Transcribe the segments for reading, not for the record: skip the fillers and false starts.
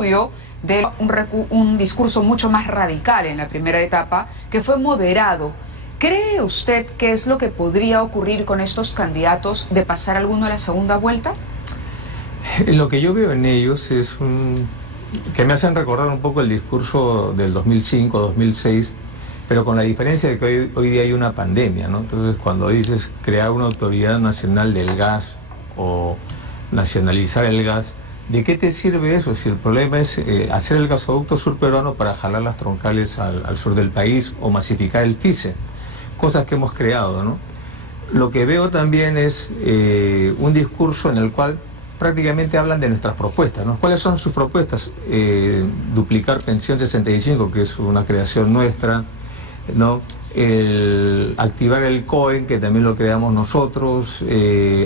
de un discurso mucho más radical en la primera etapa, que fue moderado. ¿Cree usted que es lo que podría ocurrir con estos candidatos de pasar alguno a la segunda vuelta? Lo que yo veo en ellos es que me hacen recordar un poco el discurso del 2005, 2006, pero con la diferencia de que hoy día hay una pandemia, ¿no? Entonces, cuando dices crear una autoridad nacional del gas o nacionalizar el gas, ¿de qué te sirve eso si el problema es hacer el gasoducto surperuano para jalar las troncales al sur del país o masificar el FICE? Cosas que hemos creado, ¿no? Lo que veo también es un discurso en el cual prácticamente hablan de nuestras propuestas, ¿no? ¿Cuáles son sus propuestas? Duplicar Pensión 65, que es una creación nuestra, ¿no? Activar el COEN, que también lo creamos nosotros,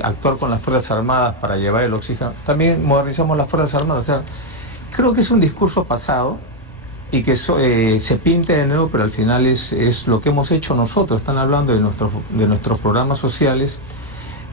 actuar con las Fuerzas Armadas para llevar el oxígeno. También modernizamos las Fuerzas Armadas. O sea, creo que es un discurso pasado y que se pinte de nuevo, pero al final es lo que hemos hecho nosotros. Están hablando de nuestros programas sociales.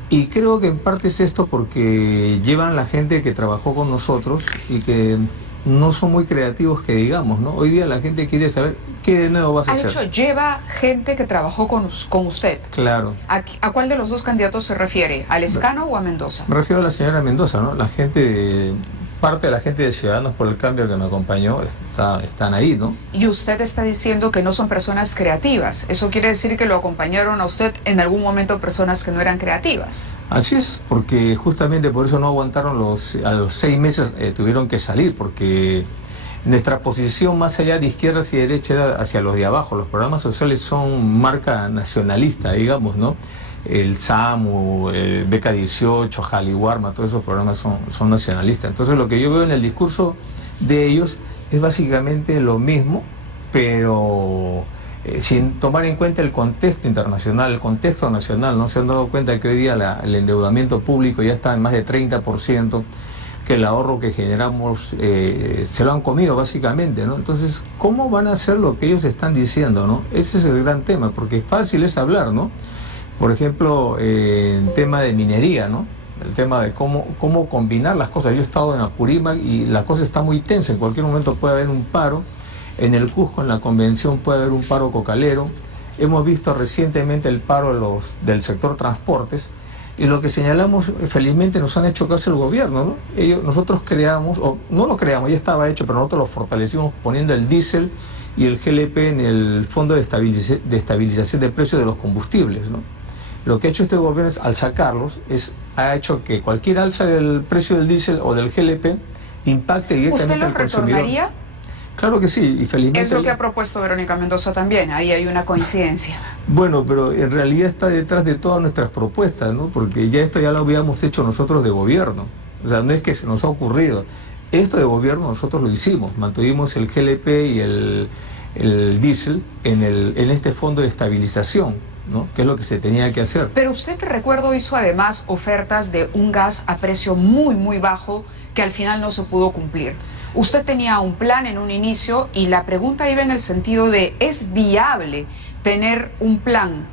Y creo que en parte es esto porque llevan la gente que trabajó con nosotros y que no son muy creativos, que digamos, ¿no? Hoy día la gente quiere saber qué de nuevo vas a hacer. De hecho, lleva gente que trabajó con usted. Claro. ¿A cuál de los dos candidatos se refiere? ¿A Lescano o a Mendoza? Me refiero a la señora Mendoza, ¿no? La gente, parte de la gente de Ciudadanos por el Cambio que me acompañó están ahí, ¿no? Y usted está diciendo que no son personas creativas. ¿Eso quiere decir que lo acompañaron a usted en algún momento personas que no eran creativas? Así es, porque justamente por eso no aguantaron a los 6 meses, tuvieron que salir, porque nuestra posición más allá de izquierdas y derechas era hacia los de abajo. Los programas sociales son marca nacionalista, digamos, ¿no? El SAMU, el Beca 18, Jaliwarma, todos esos programas son nacionalistas. Entonces lo que yo veo en el discurso de ellos es básicamente lo mismo, pero sin tomar en cuenta el contexto internacional, el contexto nacional. No se han dado cuenta que hoy día el endeudamiento público ya está en más de 30%, que el ahorro que generamos se lo han comido básicamente, ¿no? Entonces, ¿cómo van a hacer lo que ellos están diciendo, ¿no? Ese es el gran tema, porque fácil es hablar, ¿no? Por ejemplo, en tema de minería, ¿no? El tema de cómo combinar las cosas. Yo he estado en Apurímac y la cosa está muy tensa. En cualquier momento puede haber un paro. En el Cusco, en la convención, puede haber un paro cocalero. Hemos visto recientemente el paro del sector transportes. Y lo que señalamos, felizmente nos han hecho caso el gobierno, ¿no? Nosotros creamos, o no lo creamos, ya estaba hecho, pero nosotros lo fortalecimos poniendo el diésel y el GLP en el Fondo de Estabilización de Precios de los Combustibles, ¿no? Lo que ha hecho este gobierno al sacarlos ha hecho que cualquier alza del precio del diésel o del GLP impacte directamente al consumidor. ¿Usted lo retornaría? Claro que sí, y felizmente... Es lo que ha propuesto Verónica Mendoza también, ahí hay una coincidencia. Bueno, pero en realidad está detrás de todas nuestras propuestas, ¿no? Porque esto ya lo habíamos hecho nosotros de gobierno. O sea, no es que se nos ha ocurrido. Esto de gobierno nosotros lo hicimos, mantuvimos el GLP y el diésel en este fondo de estabilización, ¿no? Que es lo que se tenía que hacer. Pero usted, recuerdo, hizo además ofertas de un gas a precio muy, muy bajo que al final no se pudo cumplir. Usted tenía un plan en un inicio y la pregunta iba en el sentido de, ¿es viable tener un plan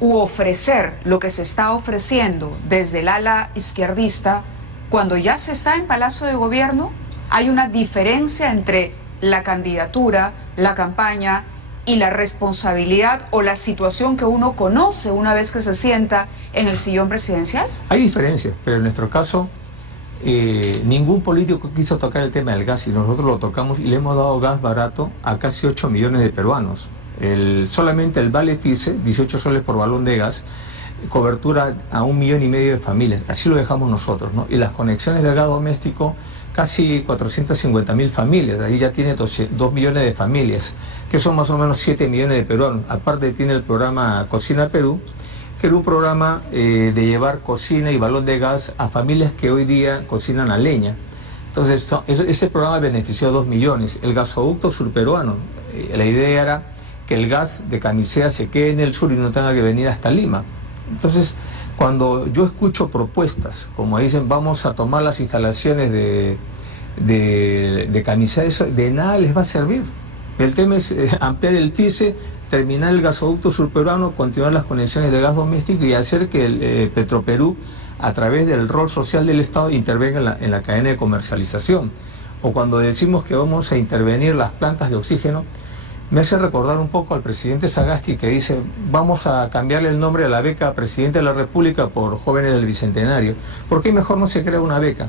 u ofrecer lo que se está ofreciendo desde el ala izquierdista cuando ya se está en Palacio de Gobierno? Hay una diferencia entre la candidatura, la campaña y la responsabilidad o la situación que uno conoce una vez que se sienta en el sillón presidencial. Hay diferencias, pero en nuestro caso ningún político quiso tocar el tema del gas y nosotros lo tocamos y le hemos dado gas barato a casi 8 millones de peruanos. Solamente el Vale FICE, 18 soles por balón de gas, cobertura a 1,5 millones de familias. Así lo dejamos nosotros, ¿no? Y las conexiones de gas doméstico, casi 450.000 familias. Ahí ya tiene 2 millones de familias, que son más o menos 7 millones de peruanos. Aparte tiene el programa Cocina Perú, que era un programa de llevar cocina y balón de gas a familias que hoy día cocinan a leña. Entonces, ese programa benefició a 2 millones. El gasoducto surperuano, la idea era que el gas de Camisea se quede en el sur y no tenga que venir hasta Lima. Entonces, cuando yo escucho propuestas, como dicen, vamos a tomar las instalaciones de Camisea, eso de nada les va a servir. El tema es ampliar el FICE, terminar el gasoducto surperuano, continuar las conexiones de gas doméstico y hacer que el Petroperú, a través del rol social del Estado, intervenga en la cadena de comercialización. o cuando decimos que vamos a intervenir las plantas de oxígeno, me hace recordar un poco al presidente Sagasti, que dice, vamos a cambiarle el nombre a la beca Presidente de la República por Jóvenes del Bicentenario. ¿Por qué mejor no se crea una beca?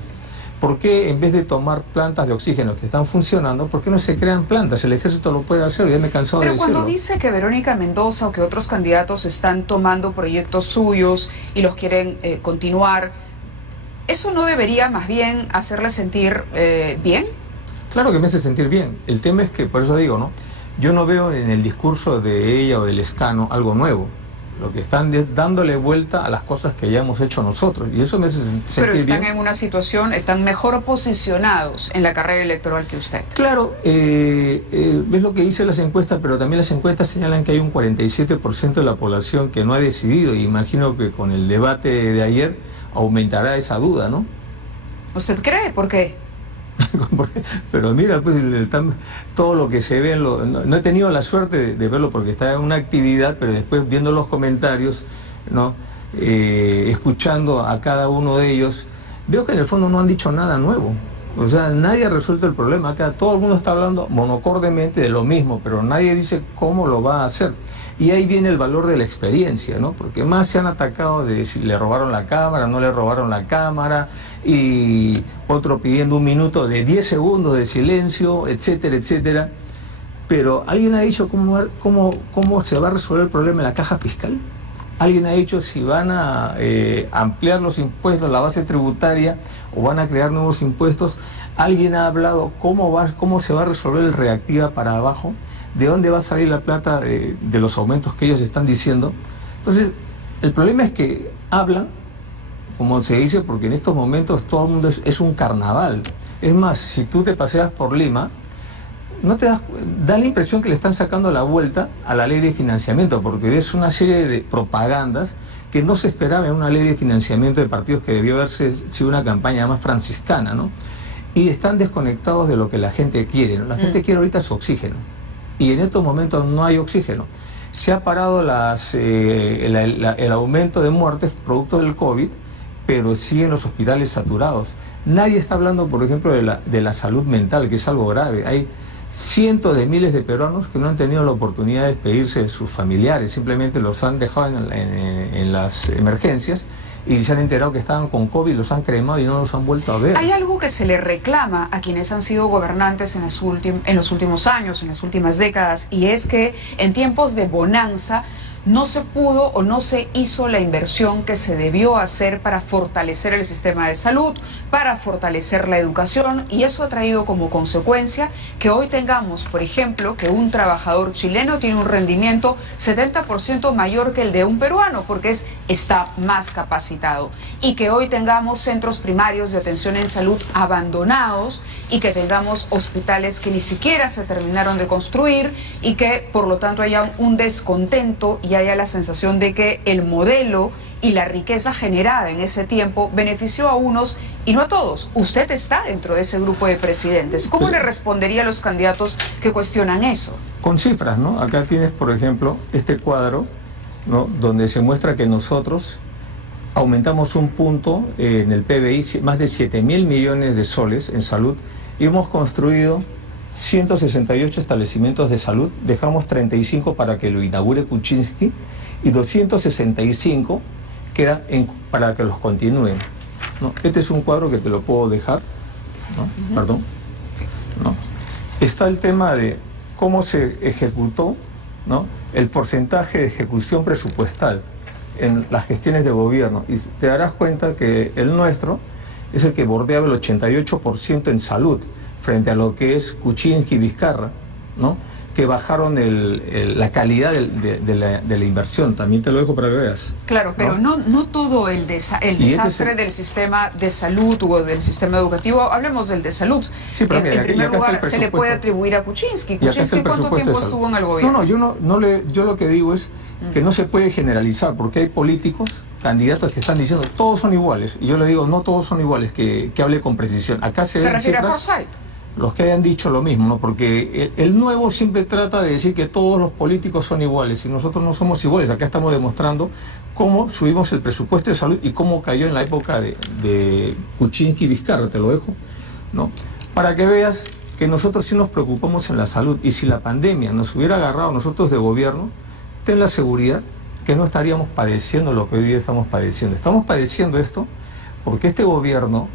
¿Por qué en vez de tomar plantas de oxígeno que están funcionando, por qué no se crean plantas? El ejército lo puede hacer, ya me he cansado de decirlo. Pero cuando dice que Verónica Mendoza o que otros candidatos están tomando proyectos suyos y los quieren continuar, ¿eso no debería más bien hacerle sentir bien? Claro que me hace sentir bien. El tema es que, por eso digo, ¿no? Yo no veo en el discurso de ella o del Escano algo nuevo. Lo que están dándole vuelta a las cosas que ya hemos hecho nosotros. Y eso me hace sentir bien. Pero están en una situación, están mejor posicionados en la carrera electoral que usted. Claro, ves lo que dicen las encuestas, pero también las encuestas señalan que hay un 47% de la población que no ha decidido. Y imagino que con el debate de ayer aumentará esa duda, ¿no? ¿Usted cree? ¿Por qué? Pero mira, pues todo lo que se ve, no he tenido la suerte de verlo porque estaba en una actividad, pero después viendo los comentarios, ¿no? Escuchando a cada uno de ellos, veo que en el fondo no han dicho nada nuevo. O sea, nadie ha resuelto el problema. Acá todo el mundo está hablando monocordemente de lo mismo, pero nadie dice cómo lo va a hacer. Y ahí viene el valor de la experiencia, ¿no? Porque más se han atacado de si le robaron la cámara, no le robaron la cámara, y otro pidiendo un minuto de 10 segundos de silencio, etcétera, etcétera. Pero ¿alguien ha dicho cómo se va a resolver el problema en la caja fiscal? ¿Alguien ha dicho si van a ampliar los impuestos, la base tributaria, o van a crear nuevos impuestos? ¿Alguien ha hablado cómo se va a resolver el reactiva para abajo? ¿De dónde va a salir la plata de los aumentos que ellos están diciendo? Entonces, el problema es que hablan, como se dice, porque en estos momentos todo el mundo es un carnaval. Es más, si tú te paseas por Lima, da la impresión que le están sacando la vuelta a la ley de financiamiento, porque ves una serie de propagandas que no se esperaba en una ley de financiamiento de partidos que debió haberse sido una campaña más franciscana, ¿no? Y están desconectados de lo que la gente quiere, ¿no? La gente quiere ahorita su oxígeno. Y en estos momentos no hay oxígeno. Se ha parado el aumento de muertes producto del COVID, pero siguen los hospitales saturados. Nadie está hablando, por ejemplo, de la salud mental, que es algo grave. Hay cientos de miles de peruanos que no han tenido la oportunidad de despedirse de sus familiares, simplemente los han dejado en las emergencias y se han enterado que estaban con COVID, los han cremado y no los han vuelto a ver. Hay algo que se le reclama a quienes han sido gobernantes en los últimos años, en las últimas décadas, y es que en tiempos de bonanza no se pudo o no se hizo la inversión que se debió hacer para fortalecer el sistema de salud, para fortalecer la educación, y eso ha traído como consecuencia que hoy tengamos, por ejemplo, que un trabajador chileno tiene un rendimiento 70% mayor que el de un peruano, porque está más capacitado, y que hoy tengamos centros primarios de atención en salud abandonados, y que tengamos hospitales que ni siquiera se terminaron de construir, y que por lo tanto haya un descontento y haya la sensación de que el modelo y la riqueza generada en ese tiempo benefició a unos y no a todos. Usted está dentro de ese grupo de presidentes. ¿Cómo le respondería a los candidatos que cuestionan eso? Con cifras, ¿no? Acá tienes, por ejemplo, este cuadro, ¿no? Donde se muestra que nosotros aumentamos un punto en el PBI, más de 7.000 millones de soles en salud, y hemos construido 168 establecimientos de salud, dejamos 35 para que lo inaugure Kuczynski y 265 que eran para que los continúen, ¿no? Este es un cuadro que te lo puedo dejar, ¿no? Perdón, ¿no? Está el tema de cómo se ejecutó, ¿no? El porcentaje de ejecución presupuestal en las gestiones de gobierno, y te darás cuenta que el nuestro es el que bordeaba el 88% en salud, frente a lo que es Kuczynski y Vizcarra, ¿no? Que bajaron la calidad de la inversión. También te lo dejo para que veas. Claro, pero no todo el desastre del sistema de salud o del sistema educativo, hablemos del de salud. Sí, pero mira, en primer lugar, se le puede atribuir a Kuczynski. ¿Kuczynski cuánto tiempo estuvo en el gobierno? Yo lo que digo es que no se puede generalizar, porque hay políticos, candidatos que están diciendo todos son iguales, y yo le digo no todos son iguales, que hable con precisión. Acá se refiere a Forsyth. Los que hayan dicho lo mismo, ¿no? Porque el nuevo siempre trata de decir que todos los políticos son iguales, y nosotros no somos iguales. Acá estamos demostrando cómo subimos el presupuesto de salud y cómo cayó en la época de Kuczynski y Vizcarra, te lo dejo, ¿no? para que veas que nosotros sí nos preocupamos en la salud. Y si la pandemia nos hubiera agarrado a nosotros de gobierno, ten la seguridad que no estaríamos padeciendo lo que hoy día estamos padeciendo. Estamos padeciendo esto porque este gobierno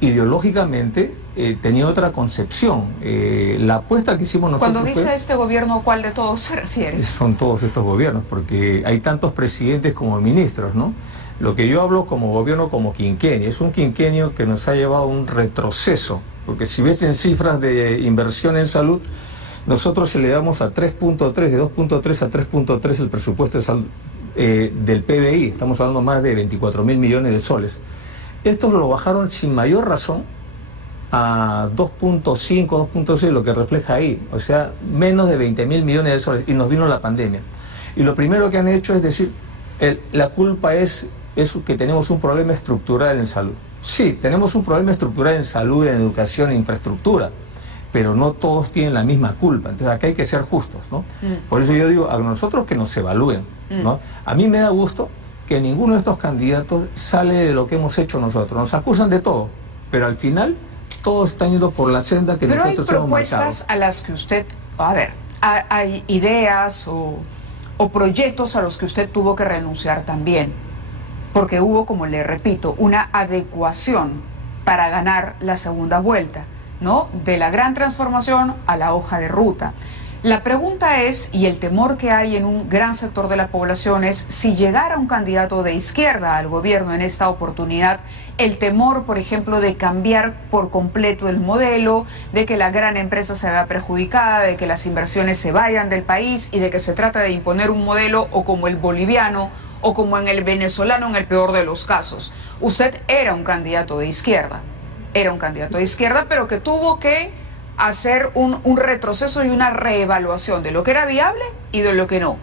ideológicamente tenía otra concepción. La apuesta que hicimos nosotros... Cuando dice este gobierno, ¿cuál de todos se refiere? Son todos estos gobiernos, porque hay tantos presidentes como ministros, ¿no? Lo que yo hablo como gobierno, como quinquenio, es un quinquenio que nos ha llevado a un retroceso, porque si ves en cifras de inversión en salud, nosotros elevamos a 3.3, de 2.3 a 3.3 el presupuesto de salud, del PBI, estamos hablando más de 24.000 millones de soles. Estos lo bajaron sin mayor razón a 2.5, 2.6, lo que refleja ahí, o sea, menos de 20.000 millones de soles, y nos vino la pandemia. Y lo primero que han hecho es decir, la culpa es que tenemos un problema estructural en salud. Sí, tenemos un problema estructural en salud, en educación, en infraestructura, pero no todos tienen la misma culpa. Entonces acá hay que ser justos, ¿no? Por eso yo digo a nosotros que nos evalúen, ¿no? A mí me da gusto que ninguno de estos candidatos sale de lo que hemos hecho nosotros. Nos acusan de todo, pero al final todos están yendo por la senda que nosotros hemos marcado. Pero hay propuestas a las que usted, a ver, hay ideas o proyectos a los que usted tuvo que renunciar también, porque hubo, como le repito, una adecuación para ganar la segunda vuelta, ¿no? De la gran transformación a la hoja de ruta. La pregunta es, y el temor que hay en un gran sector de la población es, si llegara un candidato de izquierda al gobierno en esta oportunidad, el temor, por ejemplo, de cambiar por completo el modelo, de que la gran empresa se vea perjudicada, de que las inversiones se vayan del país y de que se trata de imponer un modelo o como el boliviano o como en el venezolano en el peor de los casos. Usted era un candidato de izquierda, pero que tuvo que hacer un retroceso y una reevaluación de lo que era viable y de lo que no.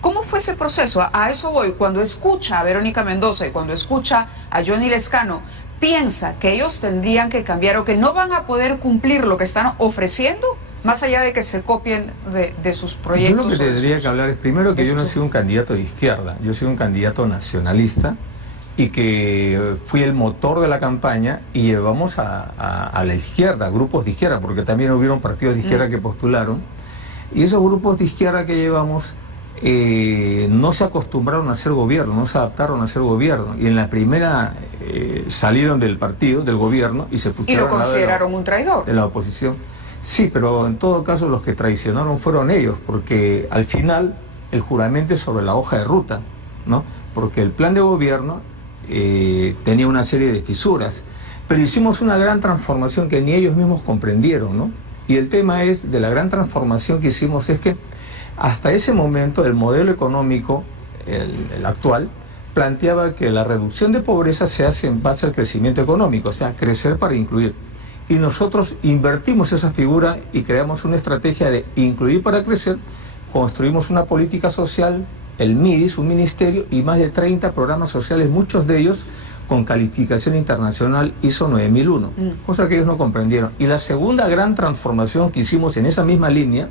¿Cómo fue ese proceso? A eso voy. Cuando escucha a Verónica Mendoza y cuando escucha a Johnny Lezcano, ¿piensa que ellos tendrían que cambiar o que no van a poder cumplir lo que están ofreciendo? Más allá de que se copien de sus proyectos. Yo lo que tendría que hablar es primero que yo no soy un candidato de izquierda, yo soy un candidato nacionalista y que fui el motor de la campaña y llevamos a la izquierda, grupos de izquierda, porque también hubieron partidos de izquierda que postularon, y esos grupos de izquierda que llevamos no se acostumbraron a hacer gobierno, no se adaptaron a hacer gobierno, y en la primera salieron del partido, del gobierno, y se pusieron ¿Y lo consideraron un traidor? De la oposición. Sí, pero en todo caso los que traicionaron fueron ellos, porque al final el juramento es sobre la hoja de ruta, ¿no? Porque el plan de gobierno tenía una serie de fisuras, pero hicimos una gran transformación que ni ellos mismos comprendieron, ¿no? Y el tema es, de la gran transformación que hicimos, es que hasta ese momento el modelo económico, el actual, planteaba que la reducción de pobreza se hace en base al crecimiento económico, o sea, crecer para incluir. Y nosotros invertimos esa figura y creamos una estrategia de incluir para crecer, construimos una política social, el MIDIS, un ministerio, y más de 30 programas sociales, muchos de ellos con calificación internacional ISO 9001, cosa que ellos no comprendieron. Y la segunda gran transformación que hicimos en esa misma línea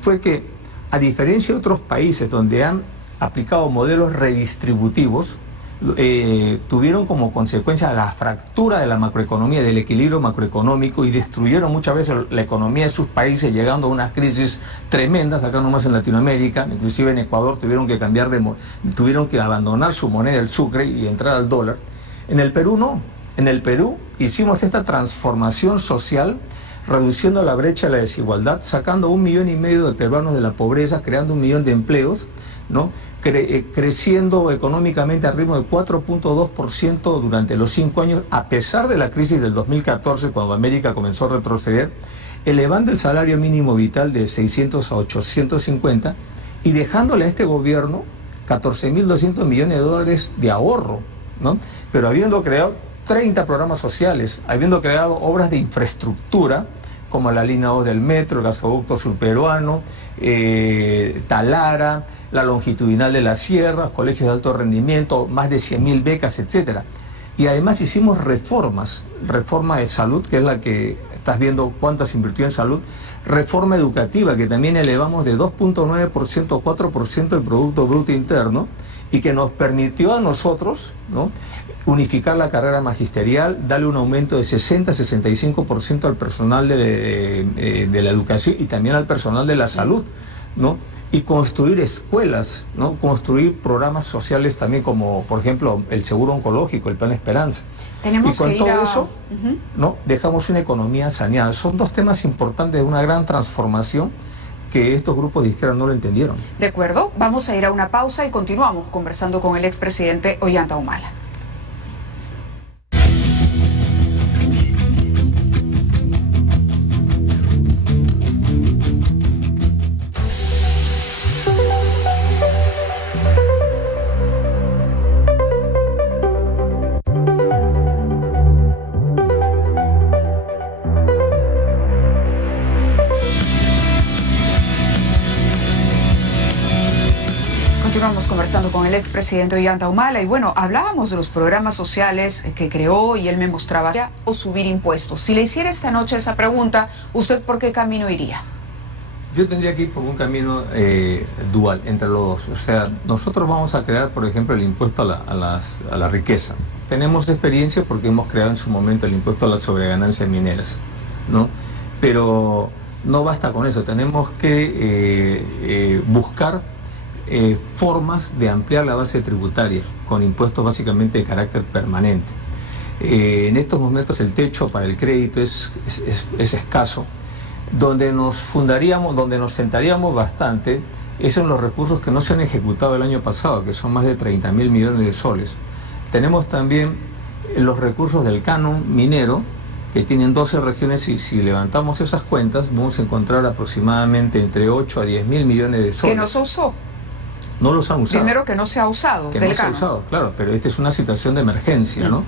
fue que, a diferencia de otros países donde han aplicado modelos redistributivos, tuvieron como consecuencia la fractura de la macroeconomía, del equilibrio macroeconómico, y destruyeron muchas veces la economía de sus países, llegando a unas crisis tremendas, acá nomás en Latinoamérica, inclusive en Ecuador tuvieron que abandonar su moneda, el sucre, y entrar al dólar. En el Perú no, en el Perú hicimos esta transformación social, reduciendo la brecha de la desigualdad, sacando 1,5 millones de peruanos de la pobreza, creando 1 millón de empleos, ¿no? Creciendo económicamente al ritmo de 4.2% durante los 5 años, a pesar de la crisis del 2014, cuando América comenzó a retroceder, elevando el salario mínimo vital de 600 a 850 y dejándole a este gobierno 14.200 millones de dólares de ahorro, ¿no? Pero habiendo creado 30 programas sociales, habiendo creado obras de infraestructura, como la línea 2 del metro, el gasoducto surperuano, Talara, la longitudinal de las sierras, colegios de alto rendimiento, más de 100.000 becas, etc. Y además hicimos reformas, reforma de salud, que es la que estás viendo cuánto se invirtió en salud, reforma educativa, que también elevamos de 2.9% a 4% del Producto Bruto Interno, y que nos permitió a nosotros, ¿no?, unificar la carrera magisterial, darle un aumento de 60-65% al personal de la educación y también al personal de la salud, ¿no? Y construir escuelas, ¿no? Construir programas sociales también como, por ejemplo, el seguro oncológico, el Plan Esperanza. Tenemos y con que todo ir a... eso, ¿no? Dejamos una economía saneada. Son dos temas importantes de una gran transformación que estos grupos de izquierda no lo entendieron. De acuerdo, vamos a ir a una pausa y continuamos conversando con el expresidente Ollanta Humala. Continuamos conversando con el expresidente Ollanta Humala y bueno, hablábamos de los programas sociales que creó y él me mostraba o subir impuestos. Si le hiciera esta noche esa pregunta, ¿usted por qué camino iría? Yo tendría que ir por un camino dual entre los dos. O sea, nosotros vamos a crear, por ejemplo, el impuesto a la riqueza. Tenemos experiencia porque hemos creado en su momento el impuesto a las sobreganancias mineras, ¿no? Pero no basta con eso, tenemos que buscar formas de ampliar la base tributaria con impuestos básicamente de carácter permanente. En estos momentos el techo para el crédito es escaso. Donde nos fundaríamos, donde nos sentaríamos bastante, esos son los recursos que no se han ejecutado el año pasado, que son más de 30.000 millones de soles. Tenemos también los recursos del canon minero, que tienen 12 regiones, y si levantamos esas cuentas vamos a encontrar aproximadamente entre 8 a 10.000 millones de soles. Que no se usó. No los han usado. Dinero que no se ha usado. Que no se ha usado, claro, pero esta es una situación de emergencia, ¿no?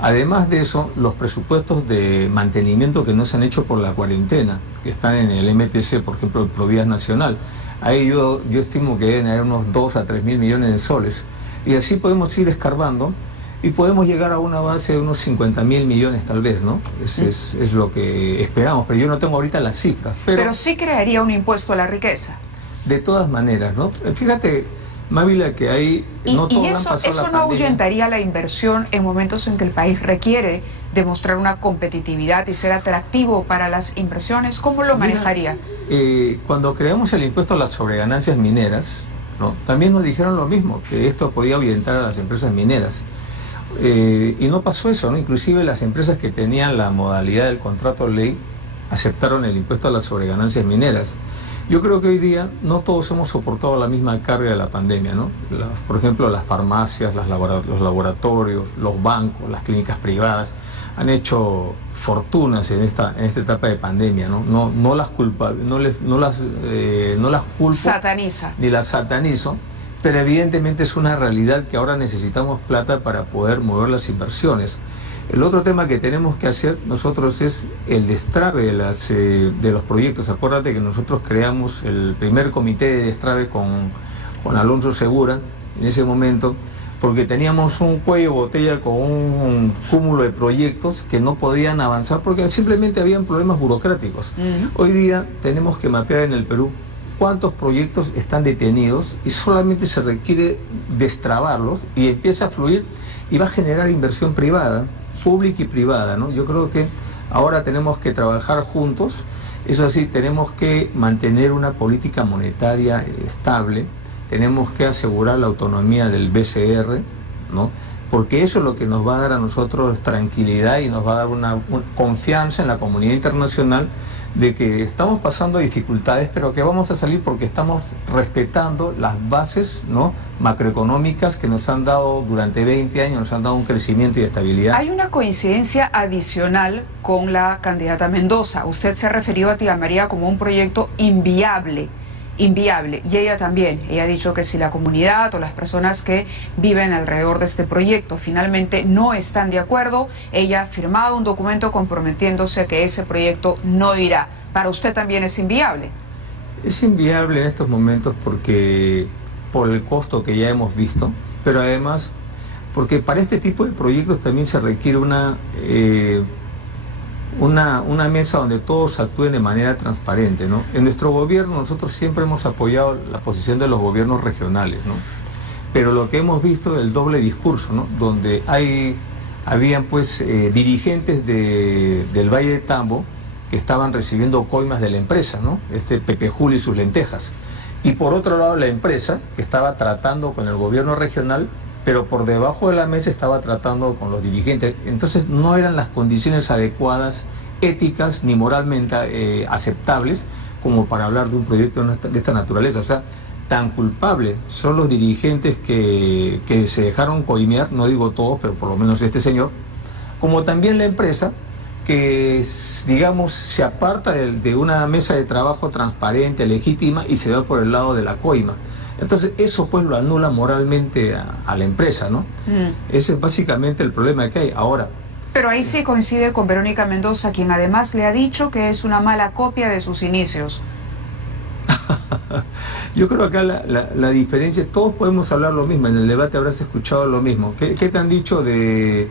Además de eso, los presupuestos de mantenimiento que no se han hecho por la cuarentena, que están en el MTC, por ejemplo, el Provías Nacional, ahí yo estimo que deben haber unos 2 a 3.000 millones de soles. Y así podemos ir escarbando y podemos llegar a una base de unos 50.000 millones tal vez, ¿no? Es lo que esperamos, pero yo no tengo ahorita las cifras. Pero sí crearía un impuesto a la riqueza. De todas maneras, ¿no? Fíjate, Mávila, que ahí no todo eso no ahuyentaría la inversión en momentos en que el país requiere demostrar una competitividad y ser atractivo para las inversiones. ¿Cómo lo manejaría? Cuando creamos el impuesto a las sobreganancias mineras, ¿no? También nos dijeron lo mismo, que esto podía ahuyentar a las empresas mineras. Y no pasó eso, ¿no? Inclusive las empresas que tenían la modalidad del contrato ley aceptaron el impuesto a las sobreganancias mineras. Yo creo que hoy día no todos hemos soportado la misma carga de la pandemia, ¿no? Por ejemplo, las farmacias, los laboratorios, los bancos, las clínicas privadas han hecho fortunas en esta etapa de pandemia, ¿no? No las culpo, sataniza, ni las satanizo, pero evidentemente es una realidad que ahora necesitamos plata para poder mover las inversiones. El otro tema que tenemos que hacer nosotros es el destrave de los proyectos. Acuérdate que nosotros creamos el primer comité de destrave con Alonso Segura en ese momento, porque teníamos un cuello de botella con un cúmulo de proyectos que no podían avanzar porque simplemente habían problemas burocráticos. Hoy día tenemos que mapear en el Perú cuántos proyectos están detenidos y solamente se requiere destrabarlos y empieza a fluir y va a generar inversión privada, pública y privada, ¿no? Yo creo que ahora tenemos que trabajar juntos. Eso sí, tenemos que mantener una política monetaria estable, tenemos que asegurar la autonomía del BCR, ¿no? Porque eso es lo que nos va a dar a nosotros tranquilidad y nos va a dar una confianza en la comunidad internacional de que estamos pasando dificultades, pero que vamos a salir porque estamos respetando las bases, ¿no?, macroeconómicas que nos han dado durante 20 años, nos han dado un crecimiento y estabilidad. Hay una coincidencia adicional con la candidata Mendoza. Usted se ha referido a Tía María como un proyecto inviable, y ella también. Ella ha dicho que si la comunidad o las personas que viven alrededor de este proyecto finalmente no están de acuerdo, ella ha firmado un documento comprometiéndose a que ese proyecto no irá. ¿Para usted también es inviable? Es inviable en estos momentos porque por el costo que ya hemos visto, pero además porque para este tipo de proyectos también se requiere una mesa donde todos actúen de manera transparente, ¿no? En nuestro gobierno nosotros siempre hemos apoyado la posición de los gobiernos regionales, ¿no? pero lo que hemos visto es el doble discurso, ¿no? Donde habían pues dirigentes del Valle de Tambo que estaban recibiendo coimas de la empresa, ¿no? Pepe Julio y sus lentejas. Y por otro lado la empresa que estaba tratando con el gobierno regional, pero por debajo de la mesa estaba tratando con los dirigentes. Entonces no eran las condiciones adecuadas, éticas ni moralmente aceptables como para hablar de un proyecto de esta naturaleza. O sea, tan culpables son los dirigentes que se dejaron coimear, no digo todos, pero por lo menos este señor, como también la empresa que, digamos, se aparta de una mesa de trabajo transparente, legítima, y se va por el lado de la coima. Entonces eso pues lo anula moralmente a la empresa, ¿no? Ese es básicamente el problema que hay ahora. Pero ahí sí coincide con Verónica Mendoza, quien además le ha dicho que es una mala copia de sus inicios. Yo creo que acá la diferencia, todos podemos hablar lo mismo, en el debate habrás escuchado lo mismo. ¿Qué te han dicho de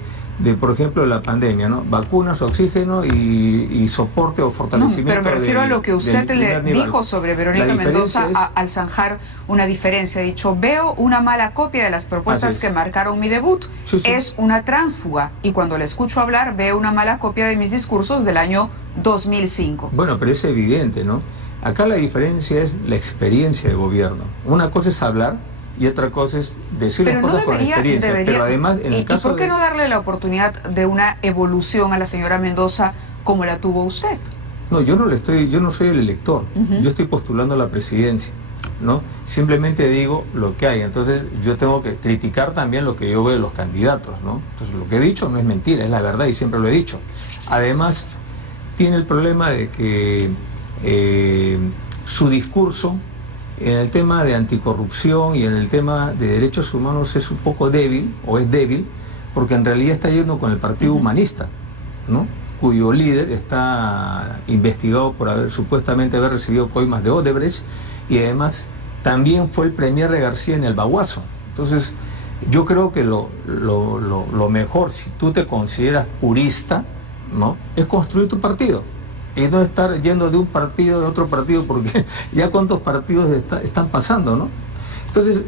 por ejemplo, la pandemia, ¿no? Vacunas, oxígeno y soporte o fortalecimiento? No, pero me refiero a lo que usted le dijo sobre Verónica Mendoza al zanjar una diferencia. Ha dicho, veo una mala copia de las propuestas que marcaron mi debut. Sí, sí. Es una tránsfuga. Y cuando le escucho hablar, veo una mala copia de mis discursos del año 2005. Bueno, pero es evidente, ¿no? Acá la diferencia es la experiencia de gobierno. Una cosa es hablar y otra cosa es decir las cosas con experiencia. Pero además, en el caso ¿y por qué no darle la oportunidad de una evolución a la señora Mendoza como la tuvo usted? No, yo no soy el elector. Yo estoy postulando a la presidencia, ¿no? Simplemente digo lo que hay. Entonces yo tengo que criticar también lo que yo veo de los candidatos, ¿no? Entonces lo que he dicho no es mentira, es la verdad y siempre lo he dicho. Además, tiene el problema de que su discurso en el tema de anticorrupción y en el tema de derechos humanos es un poco débil, o es débil, porque en realidad está yendo con el Partido Humanista, ¿no? Cuyo líder está investigado por supuestamente haber recibido coimas de Odebrecht, y además también fue el premier de García en el Baguazo. Entonces yo creo que lo mejor, si tú te consideras purista, ¿no?, es construir tu partido y no estar yendo de un partido a otro partido, porque ya cuántos partidos están pasando, ¿no? Entonces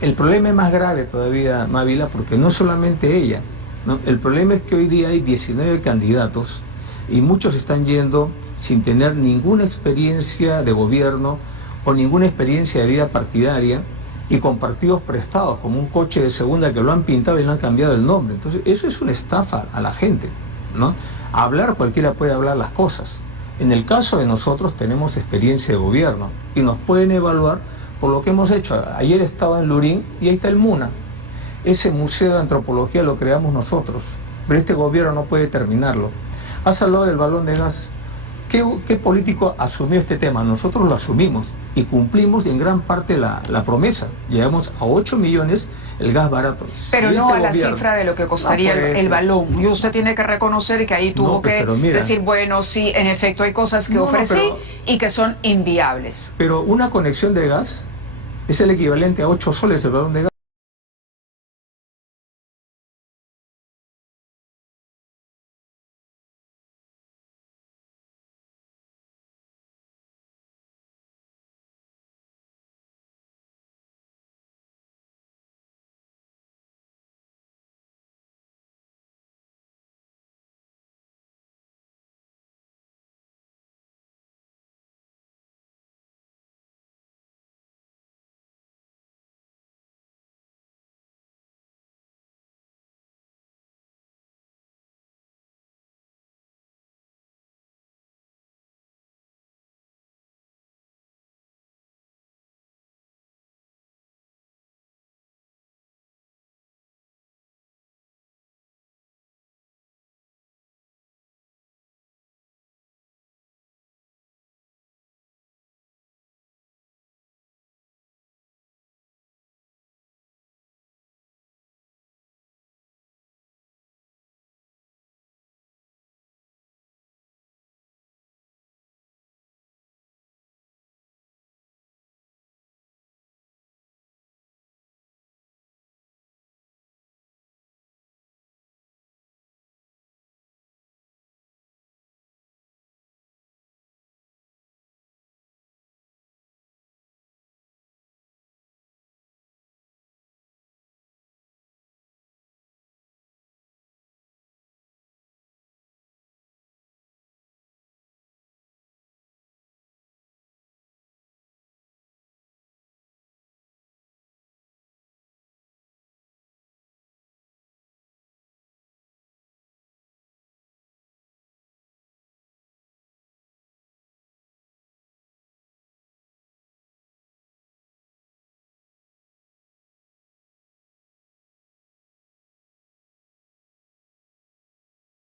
el problema es más grave todavía, Mávila, porque no solamente ella, ¿no? El problema es que hoy día hay 19 candidatos y muchos están yendo sin tener ninguna experiencia de gobierno o ninguna experiencia de vida partidaria, y con partidos prestados, como un coche de segunda que lo han pintado y le han cambiado el nombre. Entonces eso es una estafa a la gente, ¿no? Hablar, cualquiera puede hablar las cosas. En el caso de nosotros tenemos experiencia de gobierno y nos pueden evaluar por lo que hemos hecho. Ayer he estado en Lurín y ahí está el MUNA. Ese museo de antropología lo creamos nosotros, pero este gobierno no puede terminarlo. Has hablado del balón de gas. ¿Qué político asumió este tema? Nosotros lo asumimos y cumplimos en gran parte la promesa. Llegamos a 8 millones el gas barato. Pero no a la cifra de lo que costaría el balón. Y usted tiene que reconocer que ahí tuvo que decir, bueno, sí, en efecto hay cosas que ofrecí y que son inviables. Pero una conexión de gas es el equivalente a 8 soles el balón de gas.